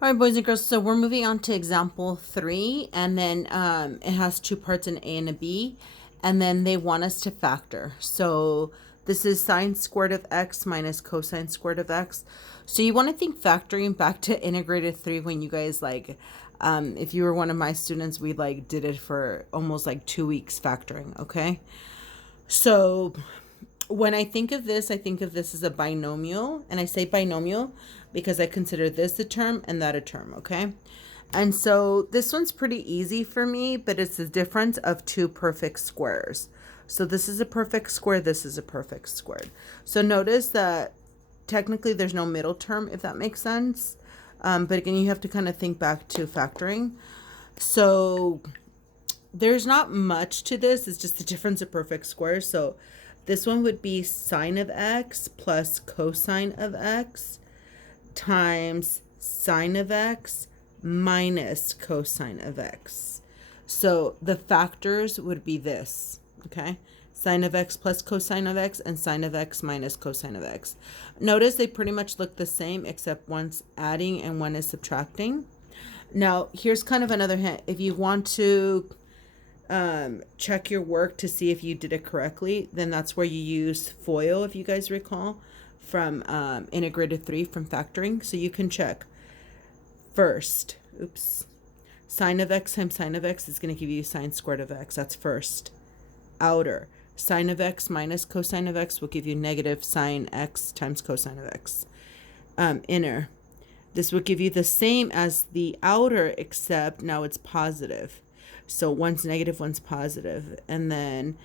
All right, boys and girls, so we're moving on to example 3, and then it has two parts, an A and a B, and then they want us to factor. So this is sine squared of x minus cosine squared of x. So you want to think factoring back to integrated 3 when you guys if you were one of my students, we did it for almost 2 weeks factoring, okay? So when I think of this, I think of this as a binomial, and I say binomial because I consider this a term and that a term, okay? And so this one's pretty easy for me, but it's the difference of two perfect squares. So this is a perfect square, this is a perfect square. So notice that technically there's no middle term, if that makes sense. But again, you have to kind of think back to factoring. So there's not much to this, it's just the difference of perfect squares. So this one would be sine of x plus cosine of x times sine of x minus cosine of x. So the factors would be this, okay? Sine of x plus cosine of x and sine of x minus cosine of x. Notice they pretty much look the same except one's adding and one is subtracting. Now, here's kind of another hint. If you want to check your work to see if you did it correctly, then that's where you use FOIL, if you guys recall, from integrated 3 from factoring. So you can check first, sine of x times sine of x is going to give you sine squared of x. That's first. Outer, sine of x minus cosine of x will give you negative sine x times cosine of x. Inner, this will give you the same as the outer, except now it's positive. So one's negative, one's positive. And then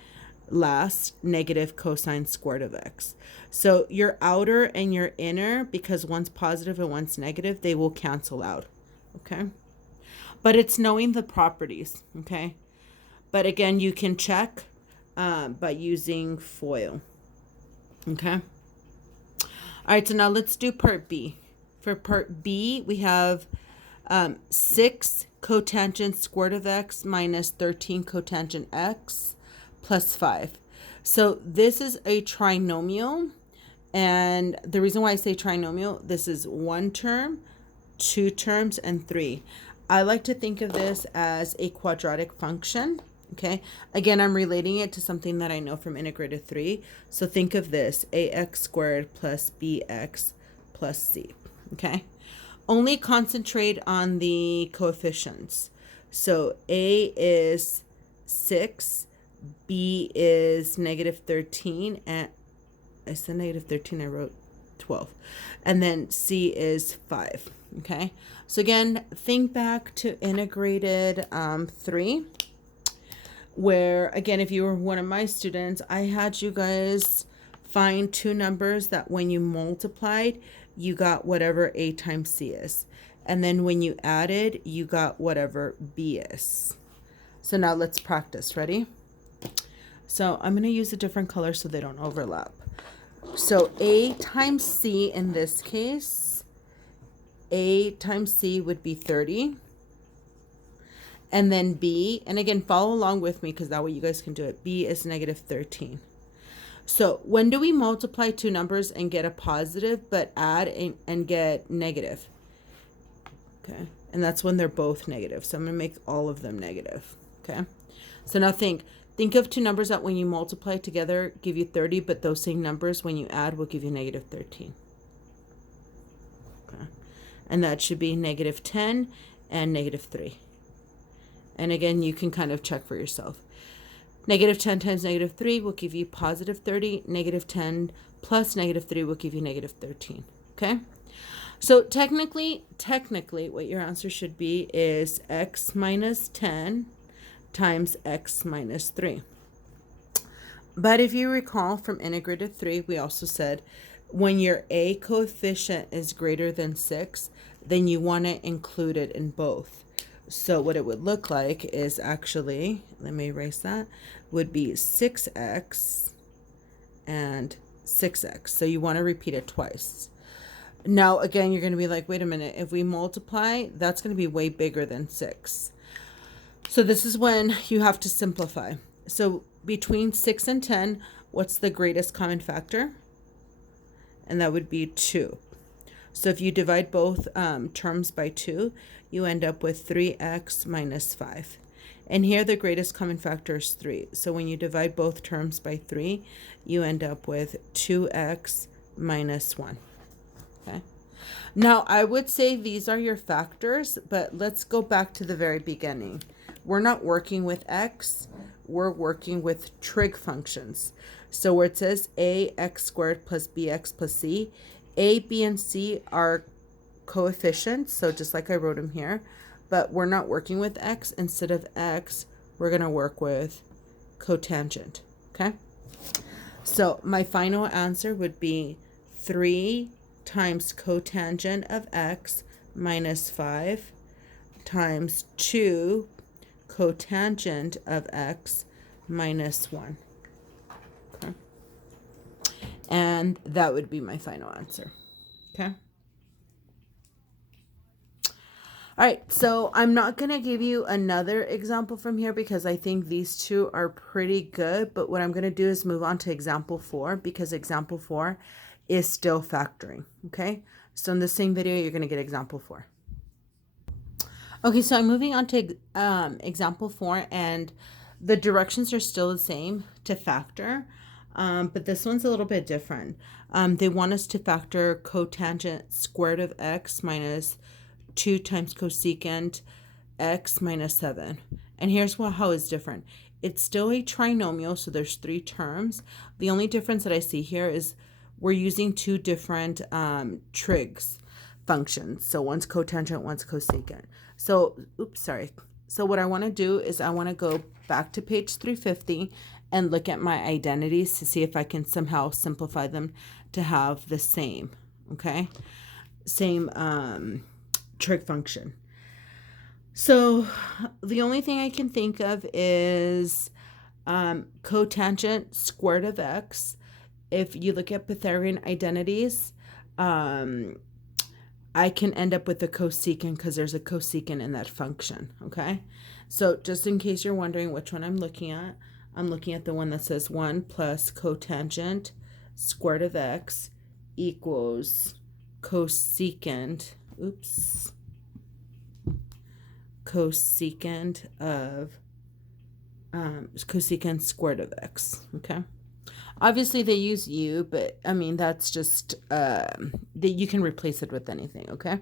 last, negative cosine squared of x. So your outer and your inner, because one's positive and one's negative, they will cancel out, okay? But it's knowing the properties, okay? But again, you can check by using FOIL, okay? All right, so now let's do part B. For part B, we have 6 cotangent squared of x minus 13 cotangent x plus 5. So this is a trinomial. And the reason why I say trinomial, this is one term, two terms, and 3. I like to think of this as a quadratic function. Okay. Again, I'm relating it to something that I know from integrated 3. So think of this, ax squared plus bx plus c. Okay. Only concentrate on the coefficients. So a is 6, b is negative 13, and I said negative 13, I wrote 12. And then c is 5. Okay. So again, think back to integrated 3, where again, if you were one of my students, I had you guys find two numbers that when you multiplied, you got whatever a times c is. And then when you added, you got whatever b is. So now let's practice. Ready? So I'm going to use a different color so they don't overlap. So a times c in this case, a times c would be 30. And then b, and again, follow along with me because that way you guys can do it. B is negative 13. So when do we multiply two numbers and get a positive, but add and get negative? Okay, and that's when they're both negative. So I'm going to make all of them negative. Okay, so now think of two numbers that when you multiply together give you 30, but those same numbers when you add will give you negative 13. Okay, and that should be negative 10 and negative 3. And again, you can kind of check for yourself. Negative 10 times negative 3 will give you positive 30. Negative 10 plus negative 3 will give you negative 13. Okay? So technically, what your answer should be is x minus 10 times x minus 3. But if you recall from integrated 3, we also said when your a coefficient is greater than 6, then you want to include it in both. So what it would look like is actually, let me erase that, would be 6x and 6x. So you want to repeat it twice. Now, again, you're going to be like, wait a minute, if we multiply, that's going to be way bigger than 6. So this is when you have to simplify. So between 6 and 10, what's the greatest common factor? And that would be 2. So if you divide both terms by 2, you end up with 3x minus 5. And here the greatest common factor is 3. So when you divide both terms by 3, you end up with 2x minus 1. Okay. Now, I would say these are your factors, but let's go back to the very beginning. We're not working with x, we're working with trig functions. So where it says ax squared plus bx plus c, a, b, and c are coefficients, so just like I wrote them here, but we're not working with x. Instead of x, we're going to work with cotangent, okay? So my final answer would be 3 times cotangent of x minus 5 times 2 cotangent of x minus 1. Okay. And that would be my final answer. Okay. All right, so I'm not going to give you another example from here because I think these two are pretty good. But what I'm going to do is move on to example 4 because example 4 is still factoring. Okay, so in the same video, you're going to get example 4. Okay, so I'm moving on to example 4, and the directions are still the same to factor, but this one's a little bit different. They want us to factor cotangent squared of x minus 2 times cosecant x minus 7. And here's how it's different. It's still a trinomial, so there's 3 terms. The only difference that I see here is we're using 2 different trigs functions. So one's cotangent, one's cosecant. So, So what I want to do is I want to go back to page 350 and look at my identities to see if I can somehow simplify them to have the same, okay? Same trig function. So the only thing I can think of is cotangent squared of x. If you look at Pythagorean identities, I can end up with a cosecant because there's a cosecant in that function, okay? So just in case you're wondering which one I'm looking at the one that says 1 plus cotangent squared of x equals cosecant, cosecant squared of x, okay? Obviously they use u, but I mean, that's just, that you can replace it with anything, okay?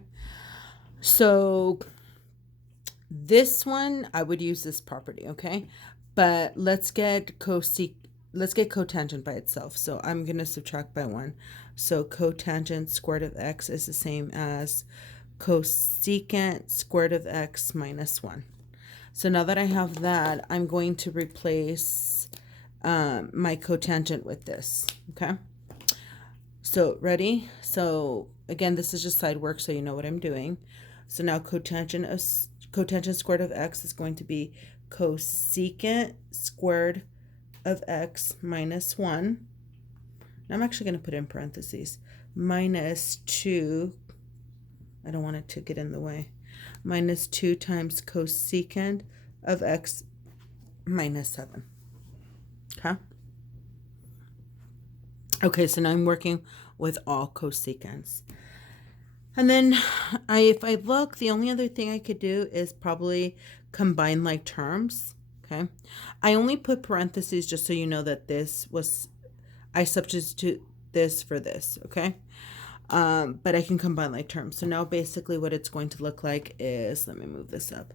So this one, I would use this property, okay? But let's get cotangent by itself. So I'm going to subtract by 1. So cotangent squared of x is the same as cosecant squared of x minus 1. So now that I have that, I'm going to replace my cotangent with this, okay? So ready? So again, this is just side work, so you know what I'm doing. So now cotangent squared of x is going to be cosecant squared of x minus 1. Now I'm actually going to put in parentheses, minus 2, I don't want it to get in the way, minus 2 times cosecant of x minus 7. Okay. Okay, so now I'm working with all cosecants. And then if I look, the only other thing I could do is probably combine like terms, okay? I only put parentheses just so you know that I substitute this for this, okay? But I can combine like terms. So now basically what it's going to look like is, let me move this up,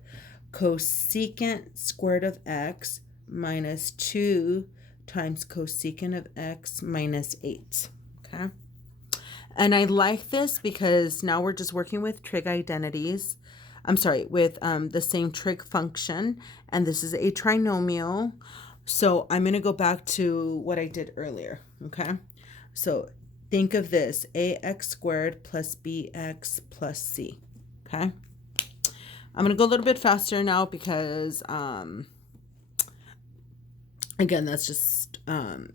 cosecant squared of x minus 2 times cosecant of x minus 8, okay? And I like this because now we're just working with trig identities. With the same trig function, and this is a trinomial. So I'm going to go back to what I did earlier, okay? So think of this, ax squared plus bx plus c, okay? I'm going to go a little bit faster now because, again, that's just,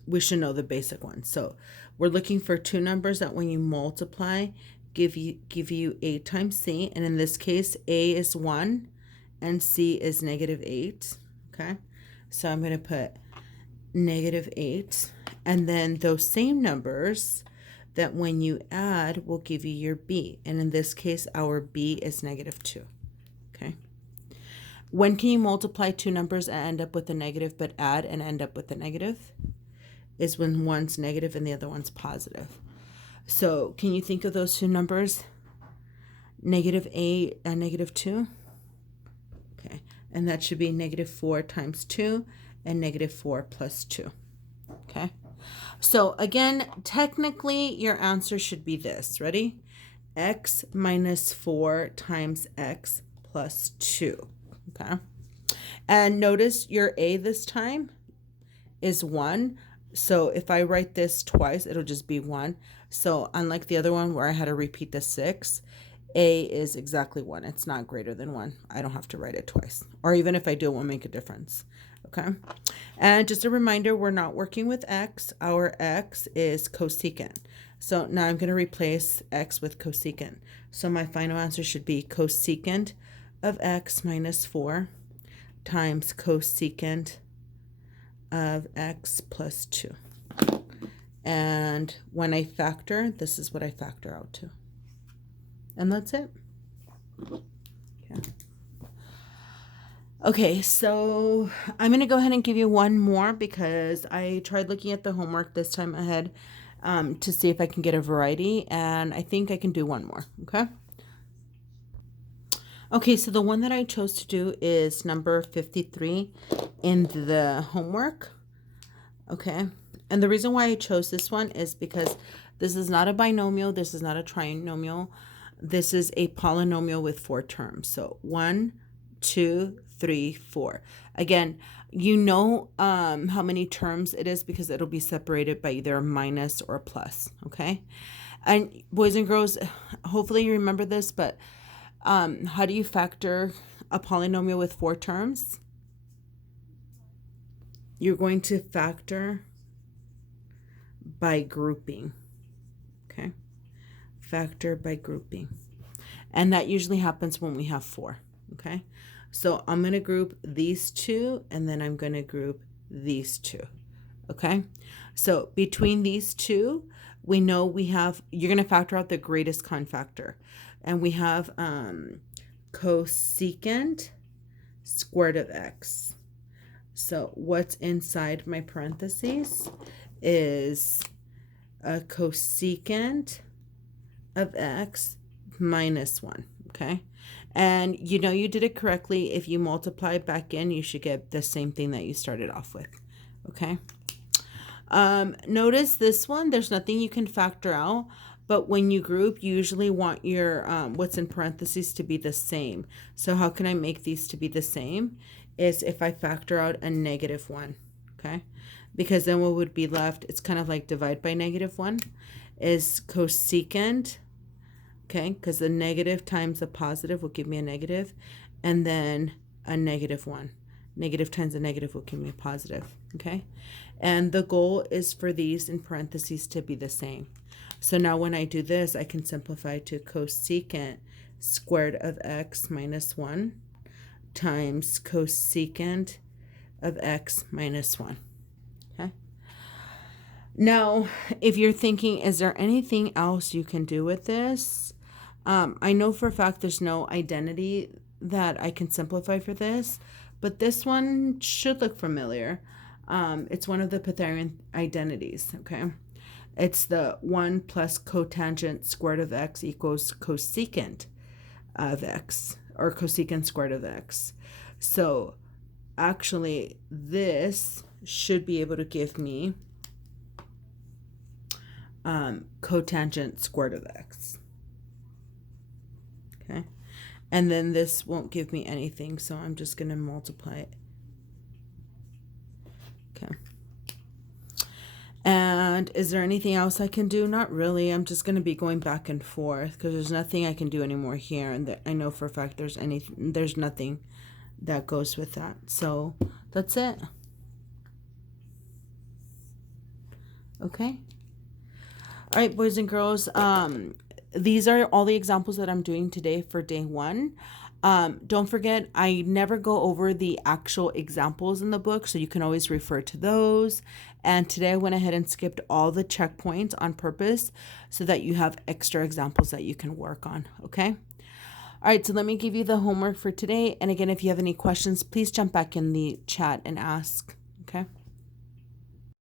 we should know the basic one. So we're looking for 2 numbers that when you multiply, give you a times c. And in this case, a is 1 and c is negative 8. Okay. So I'm going to put negative 8. And then those same numbers, that when you add will give you your b. And in this case, our b is -2. Okay. When can you multiply two numbers and end up with a negative, but add and end up with a negative? Is when one's negative and the other one's positive. So can you think of those two numbers? -8 and -2? Okay. And that should be -4 times 2 and -4 plus 2. Okay. So again, technically your answer should be this. Ready? X minus 4 times x plus 2. Okay. And notice your a this time is 1. So if I write this twice, it'll just be 1. So unlike the other one where I had to repeat the 6, a is exactly 1. It's not greater than 1. I don't have to write it twice. Or even if I do, it won't make a difference. Okay. And just a reminder, we're not working with x. Our x is cosecant. So now I'm going to replace x with cosecant. So my final answer should be cosecant of x minus 4 times cosecant of x plus 2. And when I factor, this is what I factor out to. And that's it. Okay, so I'm going to go ahead and give you one more because I tried looking at the homework this time ahead to see if I can get a variety, and I think I can do one more, okay? Okay, so the one that I chose to do is number 53 in the homework, okay? And the reason why I chose this one is because this is not a binomial, this is not a trinomial, this is a polynomial with 4 terms. So 1, 2, 3, 4. Again, you know how many terms it is because it'll be separated by either a minus or a plus, okay? And boys and girls, hopefully you remember this, but how do you factor a polynomial with 4 terms? You're going to factor by grouping, okay? Factor by grouping. And that usually happens when we have 4, okay? So I'm going to group these two, and then I'm going to group these two, okay? So between these two, we know we have, you're going to factor out the greatest common factor. And we have cosecant squared of x. So what's inside my parentheses is a cosecant of x minus 1, okay? And you know you did it correctly. If you multiply back in, you should get the same thing that you started off with, okay? Notice this one, there's nothing you can factor out, but when you group, you usually want your what's in parentheses to be the same. So how can I make these to be the same? Is if I factor out a -1, okay? Because then what would be left, it's kind of like divide by -1, is cosecant, okay, because the negative times the positive will give me a negative, and then a -1. Negative times a negative will give me a positive, okay? And the goal is for these in parentheses to be the same. So now when I do this, I can simplify to cosecant squared of x minus 1 times cosecant of x minus 1, okay? Now, if you're thinking, is there anything else you can do with this? I know for a fact there's no identity that I can simplify for this, but this one should look familiar. It's one of the Pythagorean identities, okay? It's the 1 plus cotangent squared of x equals cosecant of x, or cosecant squared of x. So actually this should be able to give me cotangent squared of x, okay? And then this won't give me anything, so I'm just going to multiply it, okay? And is there anything else I can do? Not really. I'm just going to be going back and forth because there's nothing I can do anymore here, and I know for a fact there's nothing that goes with that. So that's it. Okay. All right, boys and girls. these are all the examples that I'm doing today for day one. Don't forget, I never go over the actual examples in the book, so you can always refer to those. And today I went ahead and skipped all the checkpoints on purpose so that you have extra examples that you can work on, okay? All right, so let me give you the homework for today. And again, if you have any questions, please jump back in the chat and ask, okay?